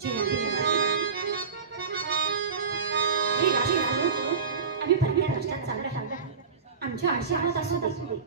जी जी हे राशी आम्ही परक्या राष्ट्रात चाललो आमच्या आशीर्वाद असू दे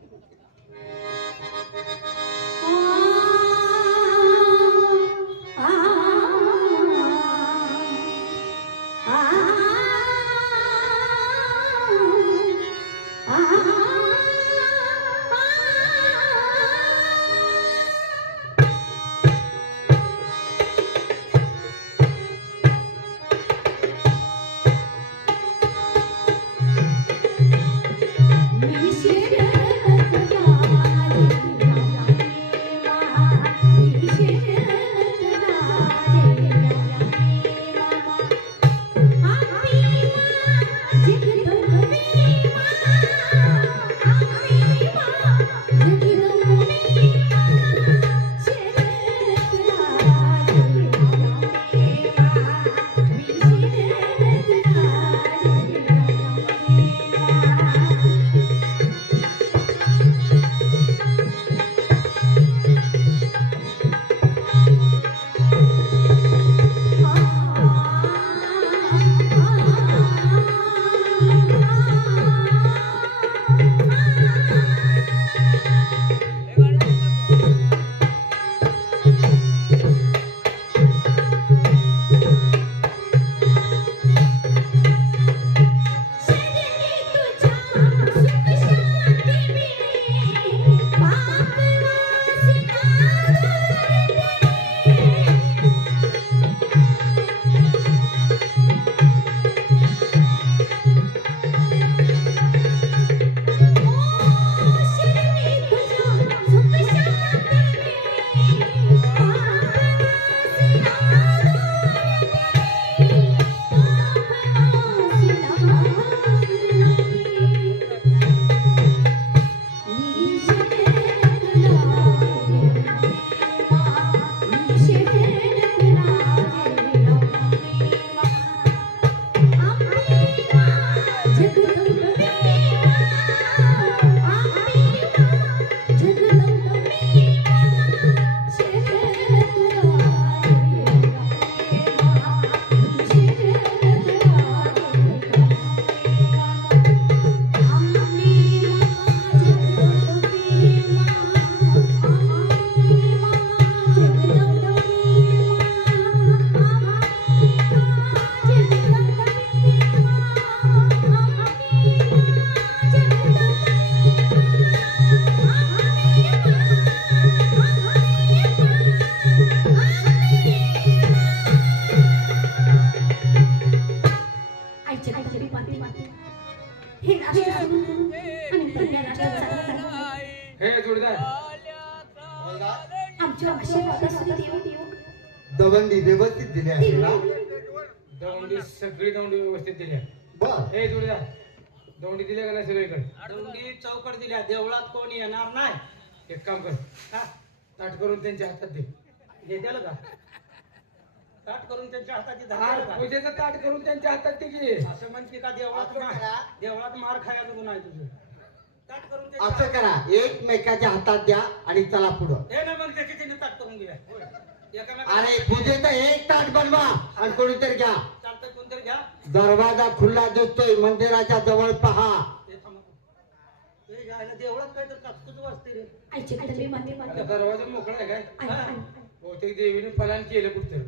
दवंडी व्यवस्थित दिली आहे ना? दवंडी सगळी दवंडी व्यवस्थित दिल्या. बर हे जोडीदार दवंडी दिल्या का नाही सगळीकडे? दवंडी चौकट दिल्या. देवळात कोणी येणार नाही. एक काम कर, हा ताट करून त्यांच्या हातात दे. घेतेल का? ताट करून त्यांच्या हाताची हार धरलेलं का? पूजेचं ताट करून त्यांच्या हातात दे की. असं म्हणते का देवळात मार खायला तू नाही तुझं. ताट करून त्यांच्या असं करा, एकमेकाच्या हातात द्या आणि चला पुढं. हे नाही मग त्याची त्यांनी ताट करून घ्या. अरे पूजेचं एक ताट बनवा आणि कोणीतरी घ्या. चालतंय कोणतरी घ्या. दरवाजा खुला दिसतोय, मंदिराच्या जवळ पहा. ते थांबा. हे घ्यायला देवळात काय तर काचकूच वाजते रे. आईचे तुम्ही मागे आता दरवाजा मोकळा आहे काय? आई बहुतेक देवीने फलान केलं कुठं.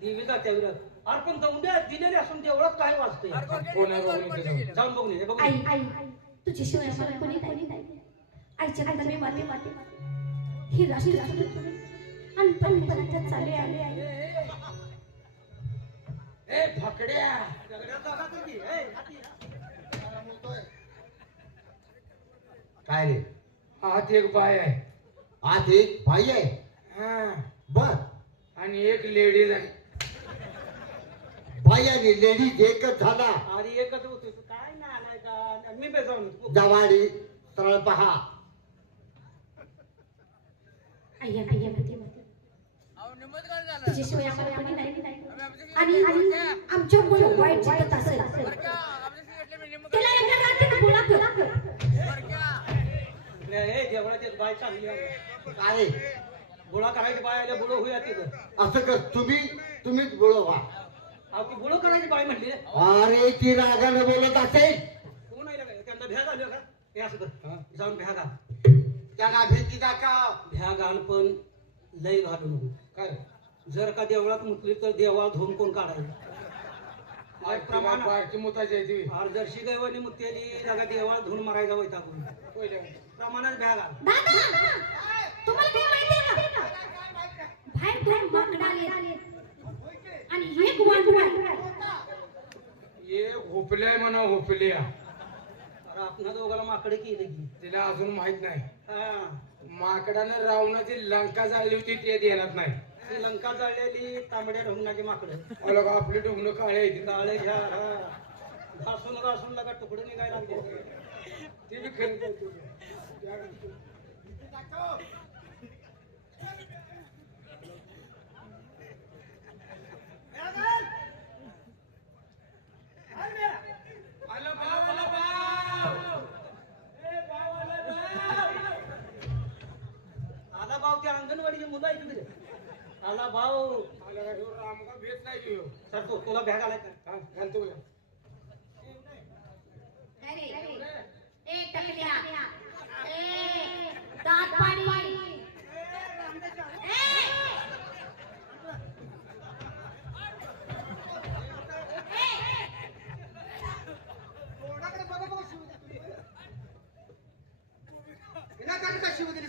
देवी जात्या विरात. अरे पण दौंड्या दिलेले असून देवळात काय वाजते? कोण आहे बघून इथे जाऊन. जाऊन बघून ये, बघून आई ये. आई तुझी शिवाय मला कोणी नाही आईच्या तुम्ही मागे ही राशी आणि पण चाले आले ए फकड्या काय रे? आत एक बाय आहे. आत एक भाई आहे. हा बर आणि एक लेडीज आहे. भाई आणि लेडीज एकच झाला. अरे एकच होतो काय ना आलाय का मी बे जाऊन जवाडी सरळ पहा. आई तुझ्याशिवाय आम्हाला कोणी नाही आणि आमच्या मुलं वाईट जिंकत असेल त्याला एका रात्रीत बोला कर. देवळात एक बाय चांगली आहे. काय गोळा करायची बाय आल्या बोल होऊया तिथं. असं कर, तुम्ही तुम्हीच बोलो व्हा. अहो ती बोलो करायची बाई म्हणली अरे ती रागाने बोलत असेल. कोण आहे रे? त्यांना भ्या घालू का हे असं कर हा. जाऊन भ्या घाल त्यांना भीती दाखव. भ्या घाल पण लय घालू नको काय जर का देवळात मुतली तर देवाला धुवून कोण काढायचं प्रमाण बारकी मुताची आहे ती जर्शी गैवानी मुतेली लगा देवाला धुवून मारायचा वैता करून पहिले प्रमाणात भ्या घाल दादा तुम्हाला काय माहिती का बाहेर दोन माकडं आले आणि एक वांढू आहे. ये होपल्या म्हणा होपल्या अरे आपणा दोघाला माकडे केली की तिला अजून माहित नाही हा माकडानं रावणाची लंका जाळली होती ते देणार नाही. ती लंका जाळलेली तांबड्या ढोंगणाची माकडं मला का आपली डोंगणं काळे आहे ती. काळे घ्या घासून घासून लगा तुकडे निघायला लागले ते बी खरं आला भाऊ त्या अंगणवाडीची मुलं आहे तिकडे आला भाऊ रामगा भेट नाही घेऊ सर तो तुला भ्या घालायचा हा घालतो बघा. ए टकल्या ए दात पाडी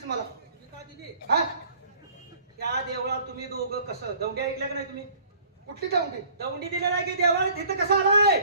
मला त्या देवळात तुम्ही दोघं कसं दौंडी ऐकल्या का नाही तुम्ही कुठली दौंडी दौंडी दिलेला आहे की देवाला तिथं कसं आलाय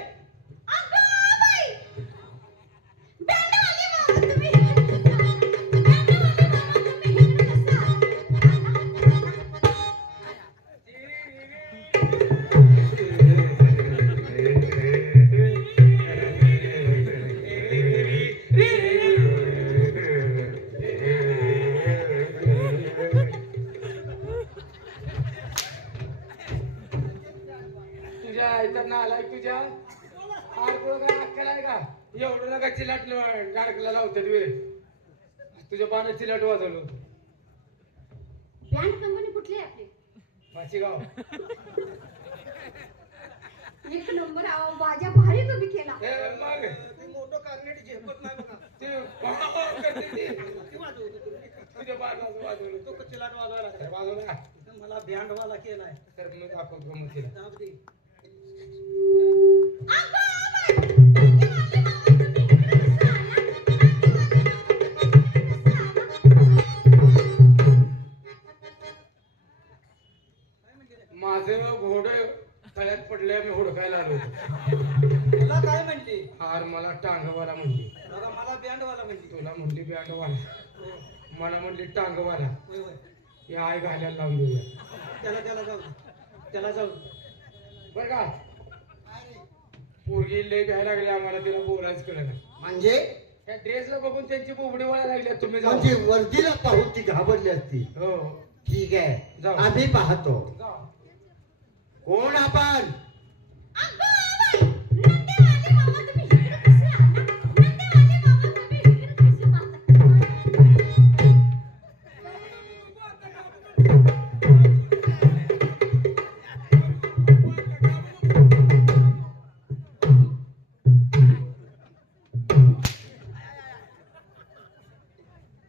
तुझ्या आईचा नालायक तुझ्या का अक्कल आहे का एवढं नका चिलाट गाडकला लावतात वे तुझ्या पाण्यात चिलाट वाजवलं बँड कंपनी कुठली आहे आपली माचीगाव एक नंबर आहो बाजा भारी तुम्ही केला मग ते मोठं कार्नेट झेपत नाही बघा ते करते ते. ते वाजवतो तुझ्या पाण्यात वाजवलं तो चिलाट वाजवायला तर वाजवला मला बँडवाला केलाय तर मी दाखवतो मग तिला दाब दे. माझं घोड तळ्यात पडले मी हुडकायला आलो तुला काय म्हणली हार मला टांगवाला म्हणली बघा मला बँडवाला म्हणली तुला म्हणली बँडवाला हो. मला म्हणली टांगवाला होय होय हे आय घालायला लावून देऊया त्याला जाऊ त्याला जाऊ बर का पोरगी लय घ्यायला लागली आम्हाला तिला बोलायचं कळलं नाही म्हणजे त्या ड्रेसला बघून त्यांची बोबडी वळायला लागल्या तुम्ही जाऊ म्हणजे वर्दीला पाहून ती घाबरली असती. हो ठीक आहे जाऊ. आम्ही पाहतो. जाऊ कोण आपण?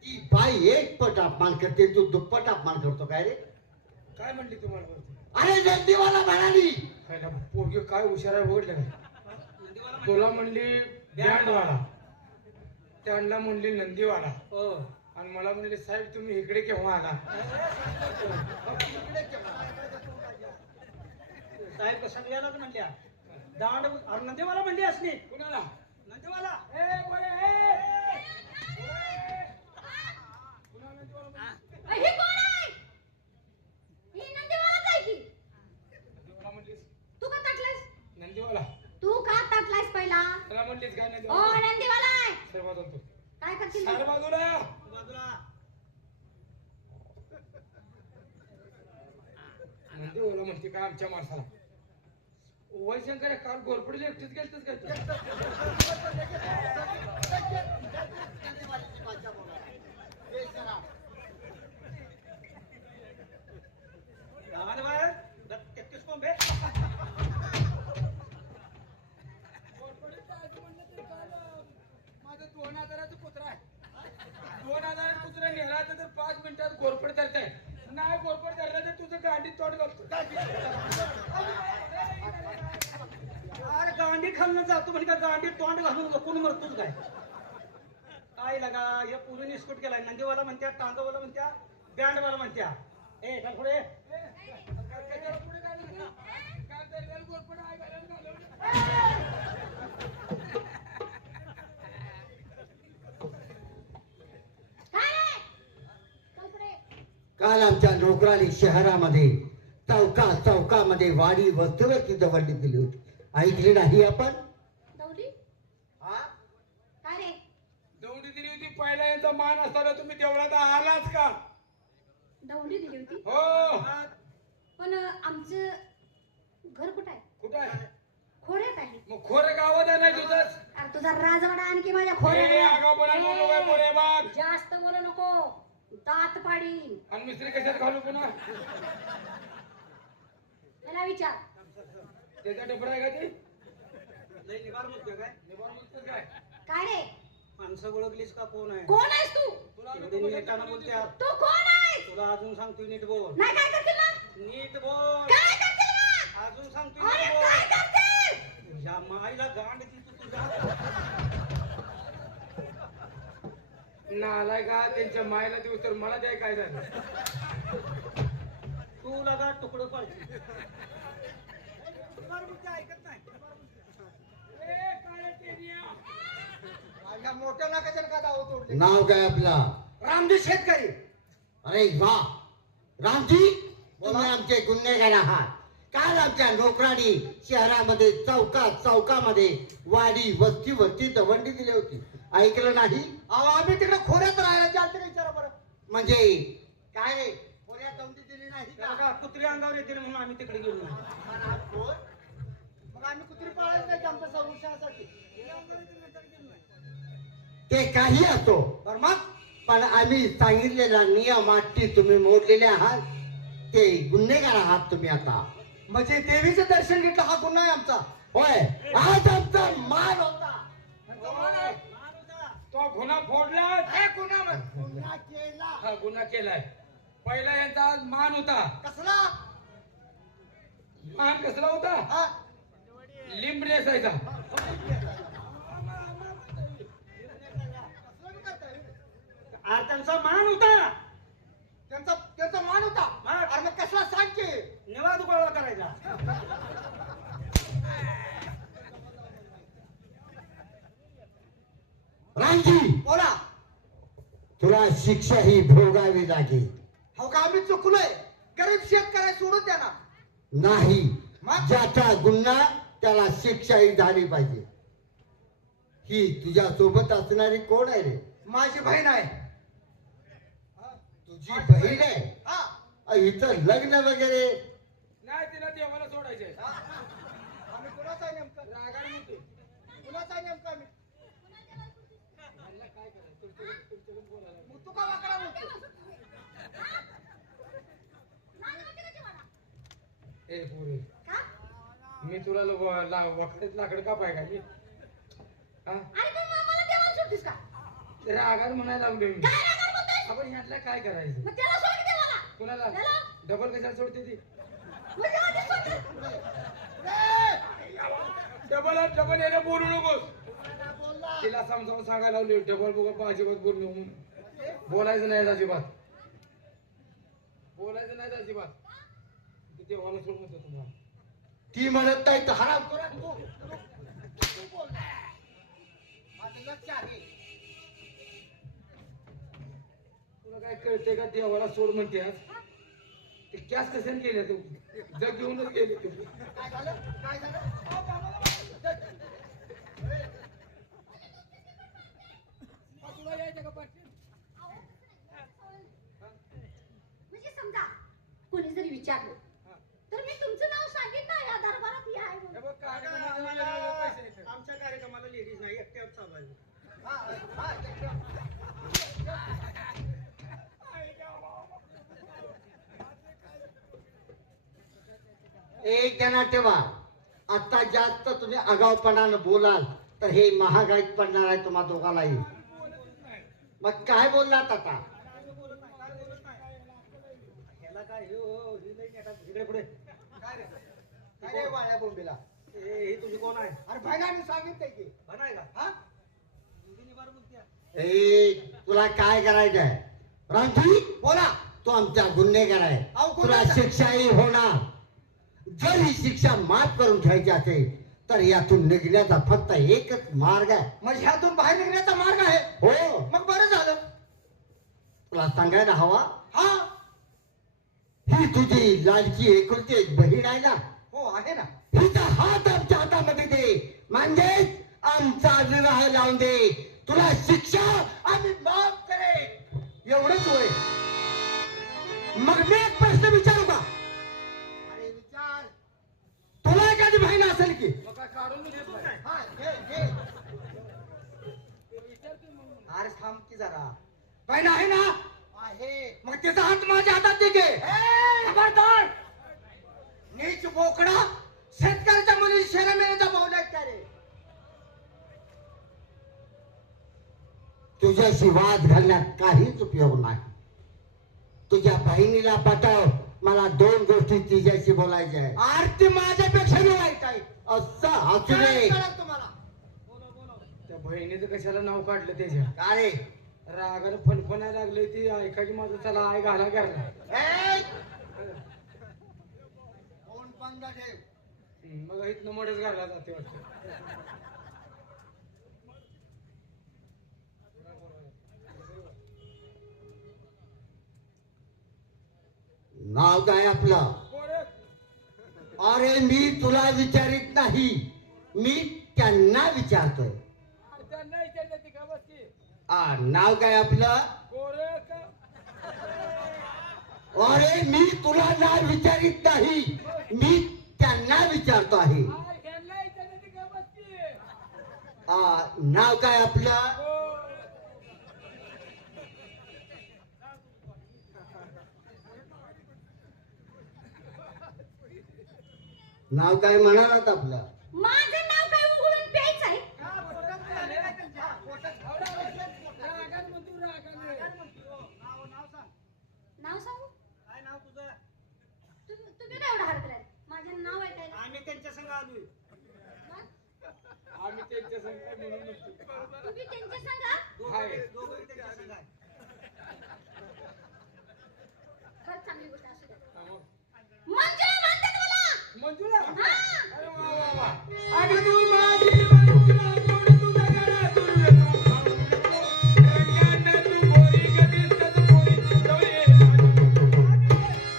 ती बाई एक पट अपमान करते तू दुप्पट अपमान करतो काय रे? काय म्हणली तुम्हाला वरती? अरे नंदीवाला म्हणाली. खायला पोरगी काय हुशार आहे बघितलं का तुला म्हणली बँडवाला त्यांना म्हणली नंदीवाला हो आणि मला म्हणले साहेब तुम्ही इकडे केव्हा आला साहेब कसा यायलाच म्हणल्या दांड अरे नंदेवाला म्हणली असली कुणाला नंदेवाला हे कोण आहे ही नंदीवालाच आहे की नंदीवाला म्हणलीस तू का ताटलास नंदीवाला तू का ताटलास पहिला त्याला म्हणलीस काय ओ नंदीवाला नंदीवाला आहे सर्वात होतो काय करतील सार बाजूला बाजूला नंदीवाला म्हणते काय आमच्या माणसाला वयशंकर काल गोरपडीला एकटीच गेलतच काय गावाने बाहेर 33 पंप 2000चं कुत्रा आहे 2000 कुत्रा नेला तर 5 मिनिटात घोरपड धरताय नाही घोरपड धरलं तर तुझं गांडीत तोंड घालतो अरे गांडी खालनं जातो म्हणजे का गांडी तोंड घालून लपून मरतोच काय काय लगा या पुरीने स्कूट केलाय नंदीवाला म्हणत्या टांगावाला म्हणत्या बँडवाला म्हणत्या ए चल पुढे काल आमच्या नोकराने शहरामध्ये चौकामध्ये वाडी वस्तीवरती दवंडी दिली होती. ऐकली नाही आपण? दौडी हा? काय रे दौडी दिली होती पहिला यांचा मान असताना तुम्ही देवळात आलाच का दौडी दिली होती हो पण आमचं घर कुठं आहे कुठं आहे खोऱ्यात आहे मग खोरे गावात आहे नाही तुझं अरे तुझा राजवाडा आणखी माझ्या ए, खोऱ्यात आगाऊपणा बोलू काय पोरे बाग जास्त बोलू नको दात पाडीन आणि मिस्त्री कशात घालू पुन्हा मला विचार त्याचा डबरा आहे का ते लय निवार म्हणतोय काय निवार म्हणतोस काय काय रे माणसं ओळखलीस का कोण आहे कोण आहेस तू एवढे नीटानं बोलत्या तू कोण आहेस तुला अजून सांगतोय नीट बोल नाही काय करतील ना नीट बोल काय करतील ना अजून सांगतोय अरे नीट काय बोल करतील तुझ्या माईला गांड ती तुझ्या नालाय का त्यांच्या मायला दिवस तर मला द्याय काय झालं तू लगा तुकडं पाहिजे ऐकत नाही मोठ्या नाकाच्या का दाव तोडले नाव काय आपला? रामजी शेतकरी अरे वा रामजी, तुम्ही आमचे गुन्हेगार आहात. काल आमच्या नोकरांनी शहरामध्ये चौकामध्ये वाडी वस्तीवरती दवंडी दिली होती. ऐकलं नाही? अहो आम्ही तिकडे खोऱ्यात राहायला चालते विचारा बरं म्हणजे काय रे, खोऱ्यात दवंडी दिली नाही त्याला का? का कुत्री अंगावर येतील म्हणून आम्ही तिकडे गेलो नाही. मग आम्ही कुत्री पाळायला नाही आमच्या संरक्षणासाठी ते काही असो, बरं मग पण आम्ही सांगितलेला नियम अटी तुम्ही मोडलेले आहात. ते गुन्हेगार आहात तुम्ही आता. म्हणजे देवीचं दर्शन घेतलं हा गुन्हा आहे आमचा होय, आज आमचा मान होता. तो गुन्हा फोडला हे गुन्हा म्हण. गुन्हा केला. हा गुन्हा केलाय पहिला यांचा आज मान होता कसला मान कसला होता हा लिंब नेसायचा अरे त्यांचा मान होता त्यांचा मान होता हा. अरे मग कसला सांग की निवाद गोळा करायचा रामजी, बोला तुला शिक्षा ही भोगावी लागेल. हो का आम्ही चुकलोय गरीब शेतकऱ्या सोडून द्या ना नाही, मग? ज्याचा गुन्हा त्याला शिक्षा ही झाली पाहिजे. ही तुझ्या सोबत असणारी कोण आहे रे? माझी बहीण आहे तुझी बहीण आहे? हा हिचं लग्न वगैरे? नाही तिला देवाला सोडायचंय हा. आम्ही कुणाचा आहे नेमकं रागाने म्हणतोय. कुणाचा आहे नेमकं आम्ही म्हणलं काय करायचं तुमच्याकडे बोलायला मग तू का वाकडा बोलतो ए पोरी का मी तुला वखडीत लाकड का पाय का मी हा अरे पण मला देवाला सोडतीस का ते रागाने म्हणायला लागलो मी काय रागावर बोलतोय आपण ह्यातलं काय करायचं मग त्याला सोड की देवाला कुणाला त्याला? डबल कशाला सोडते ती मग देवा ते सोड. डबल याला बोलू नकोस तिला समजावून सांगायला लावली डबल बघा अजिबात बोलू नको बोलायचं नाही अजिबात बोलायचं नाही अजिबात ते देवाला सोड म्हणतो तुम्हाला ती म्हणत नाही तर हराम करा तू. माझं लक्ष आहे तुला काय कळते का देवाला सोड म्हणते आज ते कॅस कशाने गेले तू जग घेऊनच गेले तू काय झालं काय झालं तुला यायचं का पाटील म्हणजे समजा कोणी जरी विचारलं तर मी तुमचं नाव सांगेन ना या दरबारात ही आहे म्हणून. हे बघ काय आमच्या कार्यक्रमाला लेडीज नाही एकट्याच चालवायचं एक ध्यानात ठेवा, आता जास्त तुम्ही आगाऊपणानं बोलाल तर हे महागाईत पडणार आहे तुम्हा दोघांनाही. मग काय बोललात आता? ह्याला काय हो ही लई नेटा इकडे पुढे काय रे वाळ्या बोंबीला? हे तुझी कोण आहे? अरे भाईनाने सांगितलंय की. बनाय का? हा? तुझी निवार बोलत्या. तुला काय करायचंय रामजी? बोला. तो आमचा गुन्हेगार आहे. अहो, तुला गुन्हेगार. शिक्षाही होणार. जर ही शिक्षा माफ करून घ्यायची असेल तर यातून निघण्याचा फक्त एकच मार्ग आहे. म्हणजे ह्यातून बाहेर निघण्याचा मार्ग आहे. हो, मग बरं झालं. तुला सांगायला हवा, हा. ही तुझी लाडकी एकुलती एक बहीण आहे ना, हो आहे ना. हिचा हात आमच्या हातामध्ये दे, म्हणजेच आमचा विवाह लावून दे. तुला शिक्षा आम्ही माफ करेन. एवढंच होय. मग मी एक प्रश्न विचारू का? अरे विचार. तुला एखादी बहीण असेल की? मग काय काढून घेत नाही. हा घे. अरे थांब की जरा. बहीण आहे ना? आहे. मग त्याचा हात माझ्या हातात दे घे. खबरदार. नीच बोकडा शेतकऱ्याच्या मुली शेणामेण्याचा पावलाय का रे? तुझ्याशी वाद घालण्यात काहीच उपयोग नाही. तुझ्या बहिणीला पटव. मला दोन गोष्टी तिच्याशी बोलायच्या आहे. आरती माझ्यापेक्षा बी वाईट आहे. असं असू दे. कळलं तुम्हाला? त्या बहिणीचं कशाला नाव काढलं त्याच्या? का रे? रागानं फणफणायला लागले ती ऐकायची माझं चला आई घाला घरला. ए! फोन बंद ठेव. मग इथनं मोठच घालला जाते वाटतं. नाव काय आपलं? अरे मी तुला विचारित नाही, मी त्यांना विचारतोय. त्यांना विचारलं ती का बसती? नाव काय आपलं? अरे मी तुला नाव विचारित नाही, मी त्यांना विचारतो आहे. त्यांना विचारलं ती का बसती? नाव काय आपलं? नाव काय म्हणालात आपलं? माझं नाव काय उघडून प्यायचं आहे? नाव सांगू? काय नाव तुझं? तुम्ही काय एवढा हरकलाय? माझं नाव आहे काय? आम्ही त्यांच्या संग आलोय. आम्ही त्यांच्या संग म्हणून म्हणतो. तुम्ही त्यांच्या संग? हाय. दोघंही त्यांच्या संग आहे. खरंच चांगली गोष्ट असू द्या. मंजुळा म्हणतात मला. मंजुळा? हा. अरे वा वा वा. अगं तू माझी मंजुळा, गोड तुझा गळा दुर्ग तू खाऊ नको. रंगानं तू गोरी ग दिसत गोरी. जवळ ये.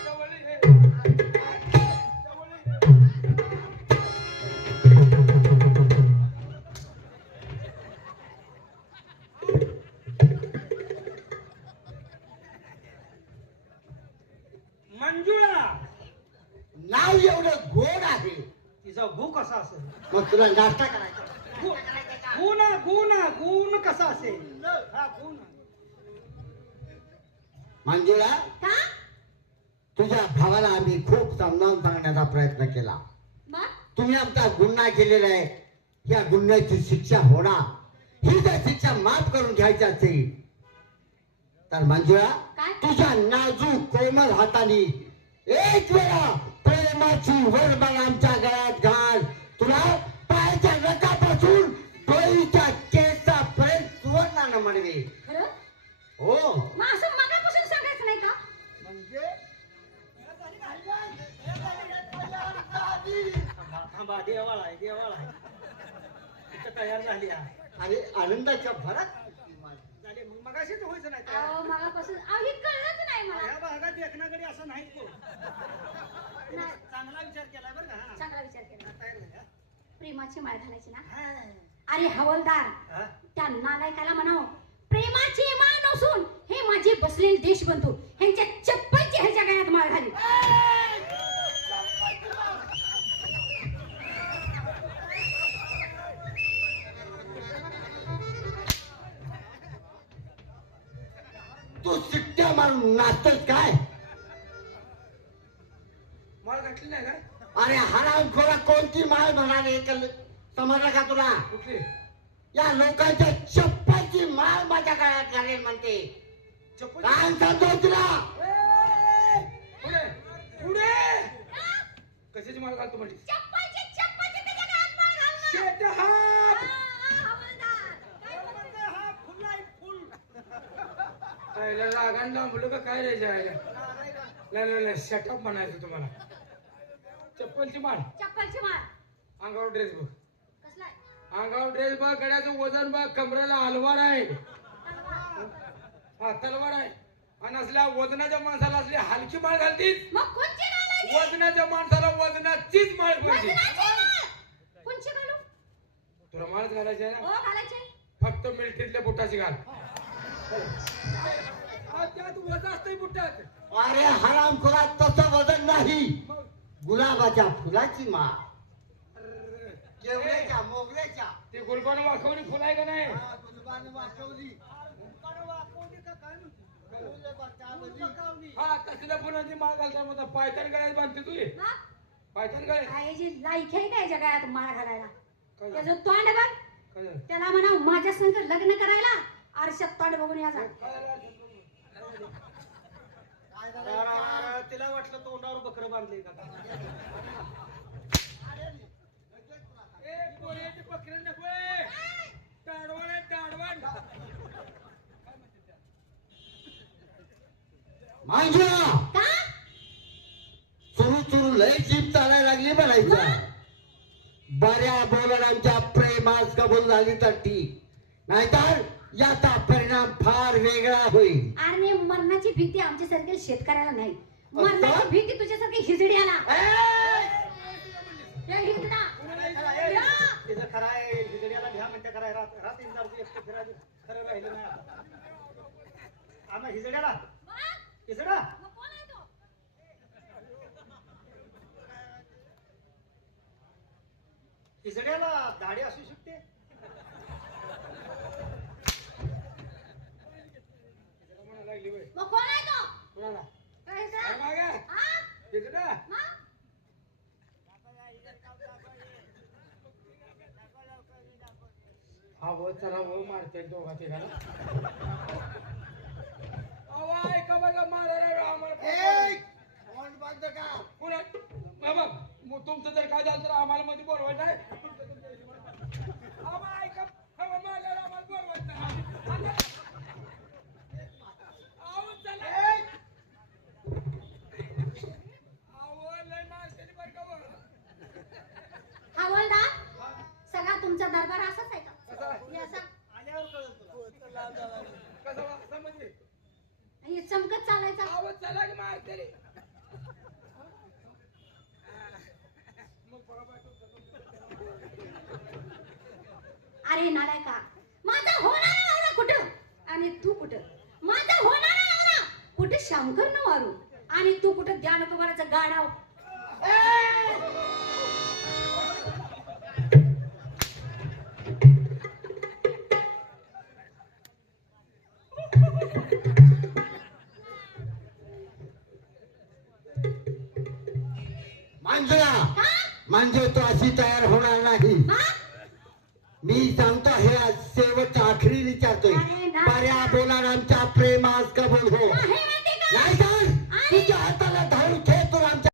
जवळ ये. जवळ ये. मंजुळा. नाव एवढं गोड आहे, तिचा भू कसा असेल? मग तुला नाश्ता करायचा? गुण कसा असेल? हा गुण. मंजुळा, का? तुझ्या भावाला आम्ही खूप समजावून सांगण्याचा प्रयत्न केला. मग? तुम्ही आमचा गुन्हा केलेला आहे, या गुन्ह्याची शिक्षा होणार. ही जर शिक्षा माफ करून घ्यायची असेल तर मंजुळा, काय? तुझ्या नाजूक कोमल हाताने एक वेळा प्रेमाची वरबाण आमच्या गळ्यात घाल. तुला पायाच्या नखापासून डोईच्या केसापर्यंत सुवर्णानं म्हणवे. खरं? हो. मग असं मगापासून सांगायचं नाही का? म्हणजे थांबा, देवाळ आहे, देवाळ आहे. तिथं तयार झाली हा. अरे आनंदाच्या भरात झाले मग मगाशीच व्हायचं नाही तयार. अहो, मगापासून हे कळलंच नाही मला. ह्या भागात देखण्याकडे असं नाही तो. नाही, चांगला विचार केलाय बरं का? हा. चांगला विचार केला. तयार झाली, हा? प्रेमाची माळ घालायची ना? हा. अरे हवलदार, हा? त्या नालायकाला म्हणाव, प्रेमाची माळ नसून हे माझे बसलेले देशबंधू ह्यांच्या चप्पलची ह्याच्या गळ्यात माळ घाली. तू सिट्ट्या मारून नाचतोस काय? माळ घातली नाही का? अरे हरामखोरा कोणती माळ म्हणाले समजलं का तुला? कुठली? या लोकांच्या चप्पलची माळ माझ्या गळ्यात घालेल म्हणते. चप्पल काय सांगतो तुला? ए, पुढे पुढे कशाची माळ घालतो म्हणजे शेट हात आईला रागान लांबलं का काय रे जायला नाही शटअप म्हणायचं तुम्हाला. चप्पलची माळ चप्पलची माळ अंगावर ड्रेस बघ कसला आहे? अंगावर ड्रेस बघ गड्याचं वजन बघ कमरेला हलवार आहे हा तलवार आहे आणि असल्या वजनाच्या माणसाला असली हलकी माळ घालतीस. मग कोणची घालायची? वजनाच्या माणसाला वजनाचीच माळ पाहिजे. वजनाची माळ. कोणची घालू? तुला माळच घालायची आहे हो ना घालायची. फक्त मिलिटरीतल्या बुटाची घाल. त्यात वजन असतंय बुटात. अरे हरामखोरा तसं वजन नाही. मग गुलाबाच्या फुलाची माळ, केवड्याच्या मोगऱ्याच्या. ते गुलबान वाखवणी फुल आहे का नाही. हा तसल्या फुलांची माळ घालता मग पायथन गळ्यात बांधते तुझी हा? पायथन गळ्यात काय जी लायकी आहे काय जगात माळ घालायला? काय झालं? त्याचं तोंड बघ. काय झालं? त्याला म्हणा माझ्या संग लग्न करायला आरशात तोंड बघून या जा. काय झालं? तिला वाटलं तोंडावर बकरं बांधले का. ए पोरीची बकरी नको ए. दाढवण आहे दाढवण. मांजरा का? चुरू चुरू लय जीप चालायला लागली म्हणायचं. बऱ्या बोलणांच्या प्रेमास कबूल झाली तर ठीक, नाहीतर याचा परिणाम फार वेगळा होईल. आणि मरणाची भीती आमच्यासारख्या शेतकऱ्याला नाही. मरणाची भीती तुझ्यासारखी हिजड्याला. या हिजडा. या. तिचं खरं आहे हिजड्याला भ्या म्हणते खरं आहे. रात इंदारचं एकटं फिरायचं खरं राहिलं नाही आता. आम्हा हिजड्याला हिजडा मग कोण आहे तो? हिजड्याला दाढी असू शकते. म्हणायला लागली बाई. मग कोण आहे तो? कोणाला? काय काय हिजडा? मागे? हा? तिकडं? मग? हा वो चला वो मारते दोघा तिघाला. अहो ऐका बघा मारायला आम्हाला पुन्हा बाबा मग तुमचं जर काय झालं तर आम्हाला मध्ये बोलवायचं नाही. अहो ऐका अहो मारायला आम्हाला बोलवायचं नाही. अहो चला अहो लय मारते बरं का वो. हवालदार सगळा तुमचा दरबार असाच आहे का? कसा हे असा आल्यावर कळलं तुला. कसा असं म्हणजे हे चमकत चालायचा. अहो चला की मारते रे. मग बरोबर अरे नालायका, माझा होणारा नवरा कुठं आणि तू कुठं? माझा होणारा नवरा कुठे शंकर न वारू आणि तू कुठं ध्यान कुमाराचा गाडाव. मांजरा का? म्हणजे तो अशी तयार होणार नाही. हा? मी सांगतो हे आज शेवटचा आखरी विचारतोय. अरे ना. बऱ्या बोलणांच्या प्रेमास कबूल हो. नाही